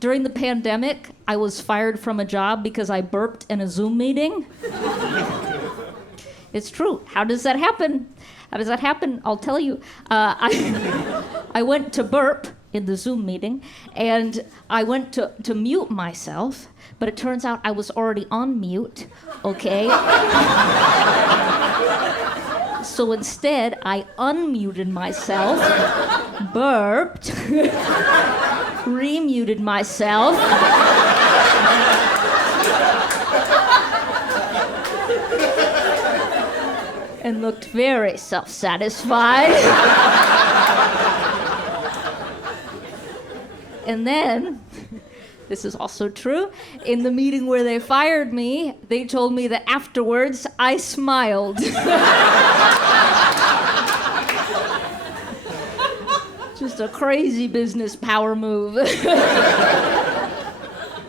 During the pandemic, I was fired from a job because I burped in a Zoom meeting. It's true. How does that happen? I'll tell you. I went to burp in the Zoom meeting, and I went to mute myself, but it turns out I was already on mute, okay? So instead, I unmuted myself, burped, remuted myself, and looked very self-satisfied. And then, this is also true, in the meeting where they fired me, they told me that afterwards I smiled. Just a crazy business power move.